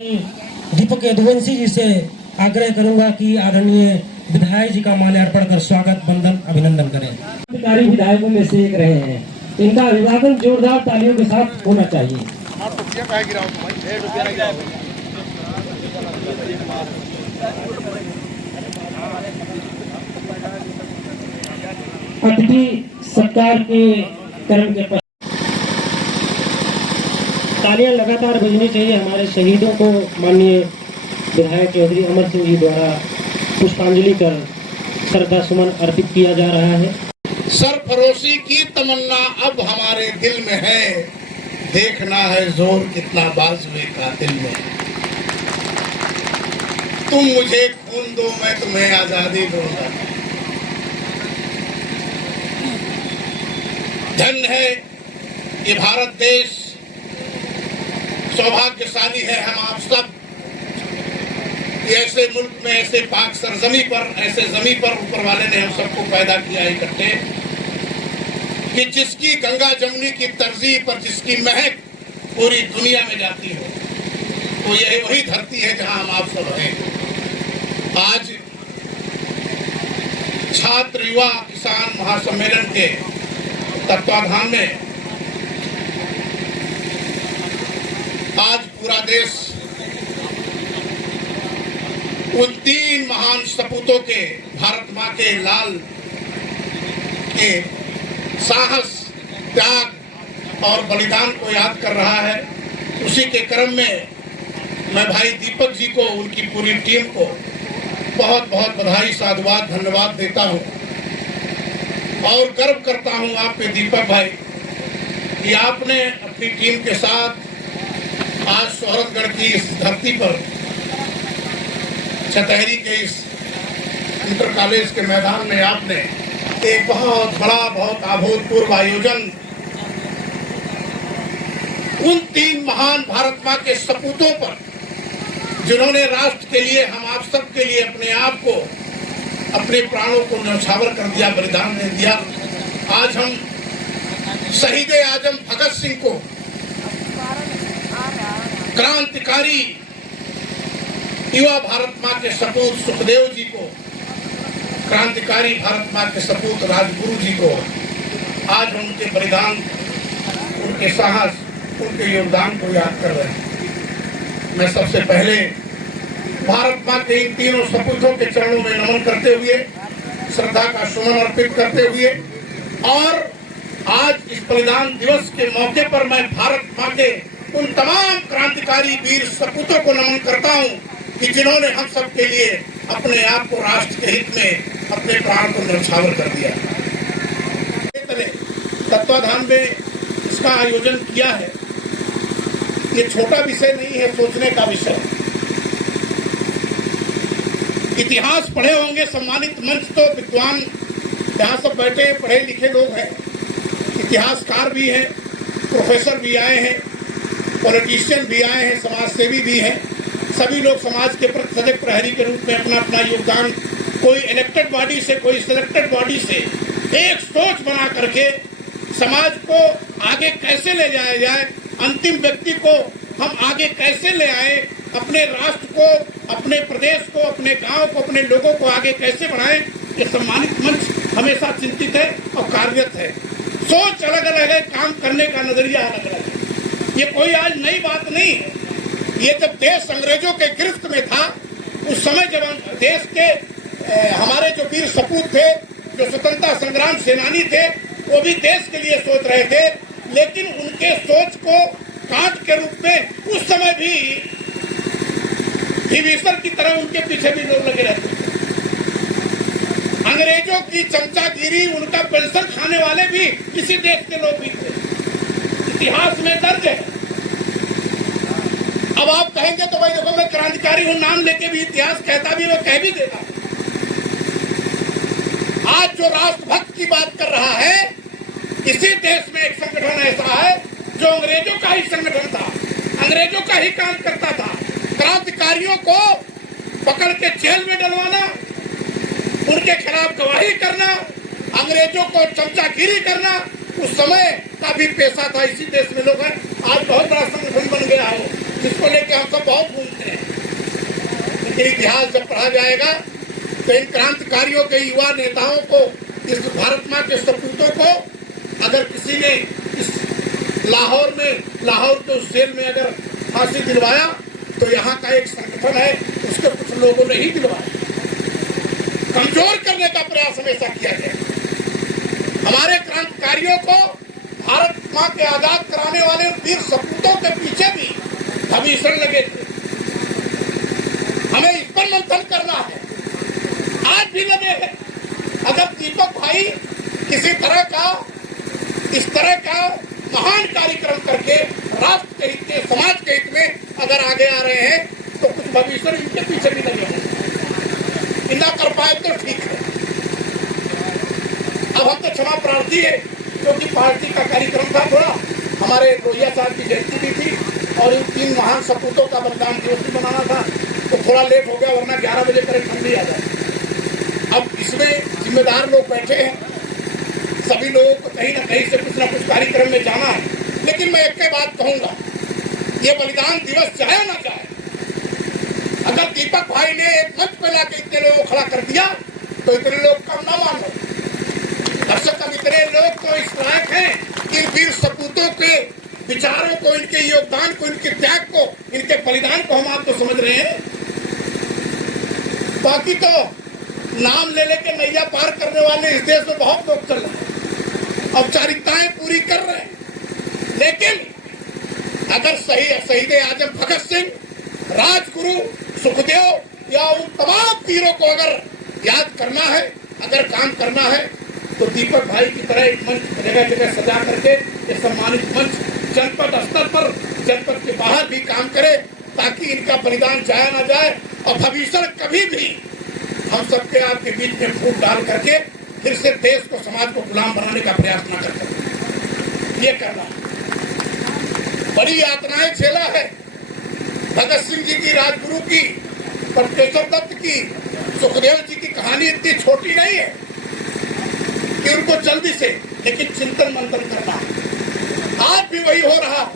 दीपक यदुवंशी जी से आग्रह करूंगा कि आदरणीय विधायक जी का माल्यार्पण कर स्वागत बंदन अभिनंदन करें। अधिकारी विधायकों में से एक रहे हैं, इनका अभिवादन जोरदार तालियों के साथ होना चाहिए। अतिथि सत्कार के क्रम के तालियां लगातार बजनी चाहिए। हमारे शहीदों को माननीय विधायक चौधरी अमर सिंह जी द्वारा पुष्पांजलि कर श्रद्धा सुमन अर्पित किया जा रहा है। सरफरोशी की तमन्ना अब हमारे दिल में है, देखना है जोर कितना बाजुए कातिल में। तुम मुझे खून दो, मैं तुम्हें आजादी दूंगा। धन है ये भारत देश, सौभाग्यशाली है हम आप सब कि ऐसे मुल्क में, ऐसे पाक सरजमी पर, ऐसे जमी पर ऊपर वाले ने हम सबको पैदा किया इकट्ठे, कि जिसकी गंगा जमुनी की तरजीह पर जिसकी महक पूरी दुनिया में जाती हो, तो यही वही धरती है जहां हम आप सब हैं। आज छात्र युवा किसान महासम्मेलन के तत्वाधान में आज पूरा देश उन 3 महान सपूतों के, भारत मां के लाल के साहस, त्याग और बलिदान को याद कर रहा है। उसी के क्रम में मैं भाई दीपक जी को, उनकी पूरी टीम को बहुत बहुत बधाई, साधुवाद, धन्यवाद देता हूं और गर्व करता हूं आप पे दीपक भाई कि आपने अपनी टीम के साथ आज सोहरतगढ़ की इस धरती पर, छतहरी के इस इंटर कॉलेज के मैदान में आपने एक बहुत बड़ा, बहुत अभूतपूर्व आयोजन उन 3 महान भारत मां के सपूतों पर, जिन्होंने राष्ट्र के लिए, हम आप सब के लिए अपने आप को, अपने प्राणों को न्यौछावर कर दिया, बलिदान दे दिया। आज हम शहीद आजम भगत सिंह को, क्रांतिकारी युवा भारत मां के सपूत सुखदेव जी को, क्रांतिकारी भारत मां के सपूत राजगुरु जी को आज हम उनके बलिदान, उनके साहस, उनके योगदान को याद कर रहे हैं। मैं सबसे पहले भारत मां के इन तीनों सपूतों के चरणों में नमन करते हुए, श्रद्धा का सुमन अर्पित करते हुए, और आज इस बलिदान दिवस के मौके पर मैं भारत मां के उन तमाम क्रांतिकारी वीर सपूतों को नमन करता हूं कि जिन्होंने हम सब के लिए अपने आप को राष्ट्र के हित में अपने प्राण को न्यौछावर कर दिया। तत्वाधान में इसका आयोजन किया है। ये छोटा विषय नहीं है, सोचने का विषय। इतिहास पढ़े होंगे, सम्मानित मंच तो विद्वान यहाँ सब बैठे पढ़े लिखे लोग हैं, इतिहासकार भी हैं, प्रोफेसर भी आए हैं, पॉलिटिशियन भी आए हैं, समाज सेवी भी हैं। सभी लोग समाज के प्रति सजग प्रहरी के रूप में अपना अपना योगदान, कोई इलेक्टेड बॉडी से, कोई सिलेक्टेड बॉडी से, एक सोच बना करके समाज को आगे कैसे ले जाया जाए, अंतिम व्यक्ति को हम आगे कैसे ले आए, अपने राष्ट्र को, अपने प्रदेश को, अपने गांव को, अपने लोगों को आगे कैसे बढ़ाएं। ये सम्मानित मंच हमेशा चिंतित है और कार्यरत है। सोच अलग अलग है, काम करने का नजरिया अलग अलग है। ये कोई आज नई बात नहीं है। ये जब देश अंग्रेजों के गिरफ्त में था, उस समय जब देश के हमारे जो वीर सपूत थे, जो स्वतंत्रता संग्राम सेनानी थे, वो भी देश के लिए सोच रहे थे, लेकिन उनके सोच को काट के रूप में उस समय भी विभीषण की तरह उनके पीछे भी लोग लगे रहते थे। अंग्रेजों की चमचागिरी, उनका पेंशन खाने वाले भी इसी देश के लोग भी थे। इतिहास में दर्ज है। अब आप कहेंगे तो भाई देखो, मैं क्रांतिकारी हूं, नाम लेके भी इतिहास कहता भी, वो कह भी देगा। आज जो राष्ट्रभक्त की बात कर रहा है, इसी देश में एक संगठन ऐसा है जो अंग्रेजों का ही संगठन था, अंग्रेजों का ही काम करता था। क्रांतिकारियों को पकड़ के जेल में डलवाना, उनके खिलाफ गवाही करना, अंग्रेजों को चमचागिरी करना, उस समय का भी पेशा था। इसी देश में लोग हैं। आज बहुत बड़ा संगठन बन गया हो, जिसको लेकर हम सब बहुत लेकिन इतिहास जब पढ़ा जाएगा तो इन क्रांतिकारियों के युवा नेताओं को, इस भारत माँ के सपूतों को अगर किसी ने इस लाहौर के उस जेल में अगर फांसी दिलवाया तो यहाँ का एक संगठन है, उसके कुछ लोगों ने ही दिलवाया। कमजोर करने का प्रयास हमेशा किया गया। हमारे क्रांतिकारियों को भारत माँ के आजाद कराने वाले वीर सपूतों के पीछे भी भीषण लगे थे। हमें इस पर मंथन करना है, आज भी लगे हैं। अगर दीपक भाई किसी तरह का इस तरह का महान कार्यक्रम करके राष्ट्र के हित में, समाज के हित में अगर आगे आ रहे हैं तो कुछ भविष्य इनके पीछे भी लगे हैं। इतना कर पाए तो ठीक है। अब हम तो क्षमा प्रार्थी है क्योंकि पार्टी का कार्यक्रम था, थोड़ा हमारे रोहिया साहब की जयंती भी थी और इन 3 महान सपूतों का बलिदान दिवस भी मनाना था, तो थोड़ा लेट हो गया, वरना 11 बजे करीब ठंडी आ जाए। अब इसमें जिम्मेदार लोग बैठे हैं, सभी लोगों को कहीं ना कहीं से कुछ ना कुछ कार्यक्रम में जाना है। लेकिन मैं एक बात कहूंगा, ये बलिदान दिवस चाहे ना चाहे, अगर दीपक भाई ने एक मंच पे लाके इतने लोगों को खड़ा कर दिया तो इतने लोग कम ना मान लो। कम से कम इतने लोग तो इस लायक हैं कि वीर सपूतों के विचारों को, इनके योगदान को, इनके त्याग को, इनके बलिदान को हम आपको समझ रहे हैं। बाकी तो नाम ले लेके नैया पार करने वाले इस देश में बहुत लोग चल रहे हैं, औपचारिकताएं पूरी कर रहे हैं। लेकिन अगर शहीद आजम भगत सिंह, राजगुरु, सुखदेव या उन तमाम वीरों को अगर याद करना है, अगर काम करना है, तो दीपक भाई की तरह एक मंच जगह जगह सजा करके ये सम्मानित मंच जनपद स्तर पर, जनपद के बाहर भी काम करे ताकि इनका बलिदान जाया ना जाए और भविष्य कभी भी हम सबके आपके बीच में फूट डाल करके फिर से देश को, समाज को गुलाम बनाने का प्रयास न कर सके। ये करना बड़ी यातनाएं झेला है भगत सिंह जी की, राजगुरु की, बटुकेश्वर दत्त की, सुखदेव जी की कहानी इतनी छोटी नहीं है कि उनको जल्दी से, लेकिन चिंतन मंथन करना है। आज भी वही हो रहा है।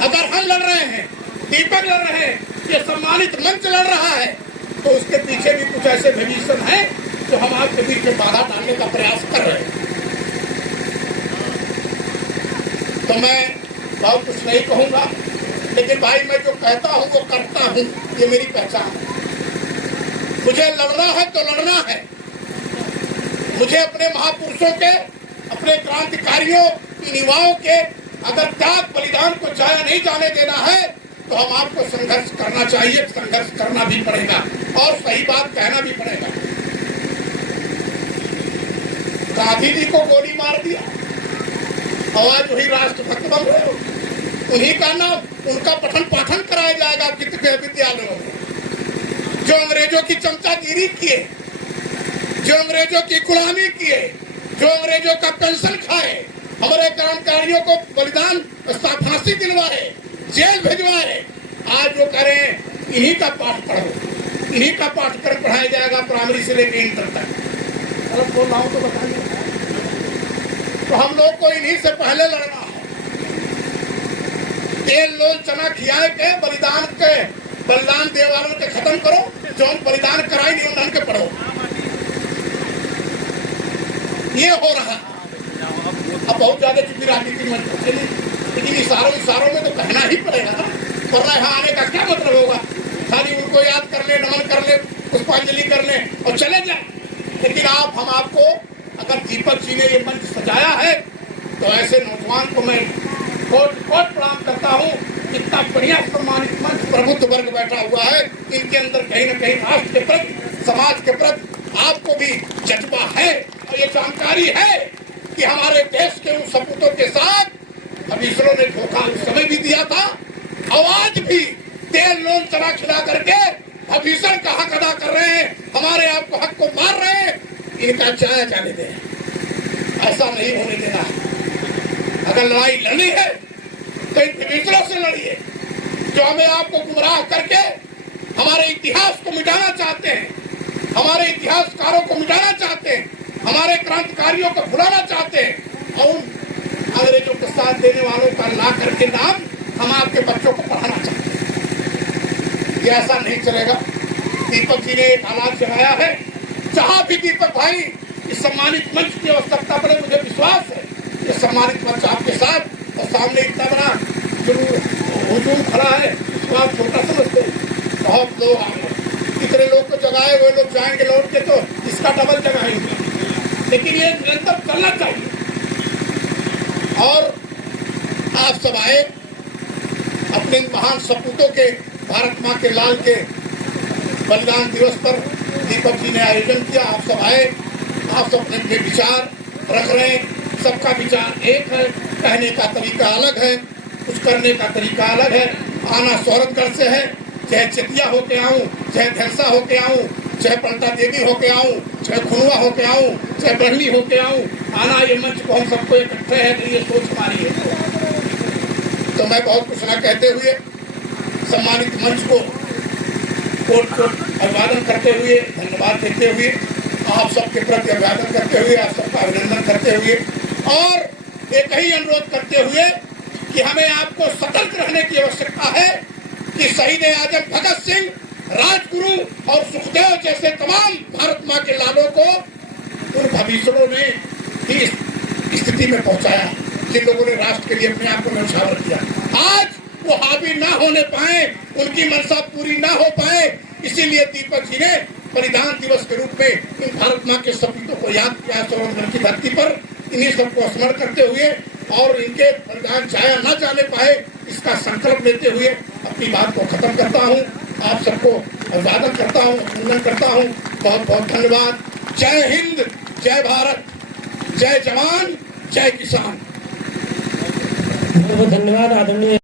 अगर हम लड़ रहे हैं, दीपक लड़ रहे हैं, ये सम्मानित मंच लड़ रहा है, तो उसके पीछे भी कुछ ऐसे विभीषण हैं जो हम आपके बीच में बाधा डालने का प्रयास कर रहे हैं। तो मैं बहुत कुछ नहीं कहूंगा, लेकिन भाई मैं जो कहता हूं वो करता हूं, ये मेरी पहचान है। मुझे लड़ना है तो लड़ना है। मुझे अपने महापुरुषों के, अपने क्रांतिकारियों, युवाओं के अगर त्याग बलिदान को जाया नहीं जाने देना है तो हम आपको संघर्ष करना चाहिए, संघर्ष करना भी पड़ेगा और सही बात कहना भी पड़ेगा। गांधी जी को गोली मार दिया, आज वही राष्ट्रभक्त बन रहे हो। उन्हीं का नाम, उनका पठन पाठन कराया जाएगा कितने विद्यालयों में, जो अंग्रेजों की चमचागिरी किए, जो अंग्रेजों की गुलामी किए, जो अंग्रेजों का पेंशन खाए, हमारे क्रांतिकारियों को बलिदान फांसी दिलवाए, जेल भिजवाए। आज वो करें इन्हीं का पाठ पढ़ो, इन्हीं का पाठ्यक्रम पढ़ाया जाएगा प्राइमरी से लेकर इंटर तक। अगर बोल रहा हूं तो बताइए। तो हम लोग को इन्हीं से पहले लड़ना है। तेल लोल चना खियाए के बलिदान दे वालों के खत्म करो, जो हम बलिदान कराए नहीं उन्होंने के पढ़ो। ये हो रहा। अब बहुत ज्यादा चुकी राजनीति में, लेकिन इशारों में तो कहना ही पड़ेगा ना, वरना यहाँ आने का क्या मतलब होगा। खाली उनको याद कर ले, नमन कर ले, पुष्पांजलि कर ले और चले जाए। लेकिन हम आपको, अगर दीपक जी ने ये मंच सजाया है तो ऐसे नौजवान को मैं कोट प्रणाम करता हूँ। इतना बढ़िया सम्मानित मंच, प्रबुद्ध वर्ग बैठा हुआ है, इनके अंदर कहीं न कहीं राष्ट्र के प्रति, समाज के प्रति आपको भी जज्बा है और ये जानकारी है कि हमारे देश के उन सपूतों के साथ भविष्यों ने धोखा उस समय भी दिया था और आज भी तेल लोन चना खिला करके भविष्य का हक अदा कर रहे हैं, हमारे आपको हक को मार रहे हैं। इनका जाया जाने दें, ऐसा नहीं होने देना है। अगर लड़ाई लड़नी है तो इन भविष्यों से लड़िए जो हमें आपको गुमराह करके हमारे इतिहास को मिटाना चाहते हैं, हमारे इतिहासकारों को मिटाना चाहते हैं, हमारे क्रांतिकारियों को भुलाना चाहते हैं और अंग्रेजों के साथ देने वालों का ला करके नाम हम आपके बच्चों को पढ़ाना चाहते हैं। ये ऐसा नहीं चलेगा। दीपक जी ने एक हालात जगाया है। जहां भी दीपक भाई इस सम्मानित मंच की आवश्यकता पड़े, मुझे विश्वास है ये सम्मानित मंच आपके साथ और सामने इतना बड़ा जो हुजूम खड़ा है उसको आप छोटा समझते हैं। बहुत लोग आए, कितने लोग को जगाए हुए लोग जाएंगे लौट के तो इसका डबल जगाएंगे, लेकिन ये निरंतर चलना चाहिए। और आप सब आए अपने महान सपूतों के, भारत माँ के लाल के बलिदान दिवस पर दीपक जी ने आयोजन किया। आप सब आए, आप सब अपने विचार रख रहे हैं। सबका विचार एक है, कहने का तरीका अलग है, कुछ करने का तरीका अलग है। आना सौरभगढ़ से है, चाहे चेतिया होके आऊँ, चाहे धरसा होके आऊँ, चाहे पलटा देवी होके आऊँ, चाहे खुनवा होके आऊँ, चाहे बरनी होके आऊँ, आना ये मंच को हम सबको इकट्ठे है तो ये सोच हमारी है। तो मैं बहुत कुछ ना कहते हुए सम्मानित मंच को कोट अभिवादन करते हुए, धन्यवाद देते हुए, आप सबके प्रति अभिवादन करते हुए, आप सबका अभिनंदन करते हुए और एक ही अनुरोध करते हुए कि हमें आपको सतर्क रहने की आवश्यकता है कि शहीद आजम भगत सिंह, राजगुरु और सुखदेव जैसे तमाम भारत माँ के लालों को उन भविष्यों ने ही स्थिति में पहुंचाया जिन लोगों ने राष्ट्र के लिए अपने आप को न्यौछावर किया। आज वो हावी ना होने पाए, उनकी मनसा पूरी ना हो पाए, इसीलिए दीपक जी ने बलिदान दिवस के रूप में इन भारत माँ के सपूतों को याद किया। सौरभगढ़ की धरती पर इन्हीं सबको स्मरण करते हुए और इनके बलिदान जाया न जाने पाए इसका संकल्प लेते हुए अपनी बात को खत्म करता हूँ। आप सबको अभिवादन करता हूँ, अभिनंदन करता हूँ। बहुत बहुत धन्यवाद। जय हिंद, जय भारत, जय जवान, जय किसान। बहुत धन्यवाद आदरणीय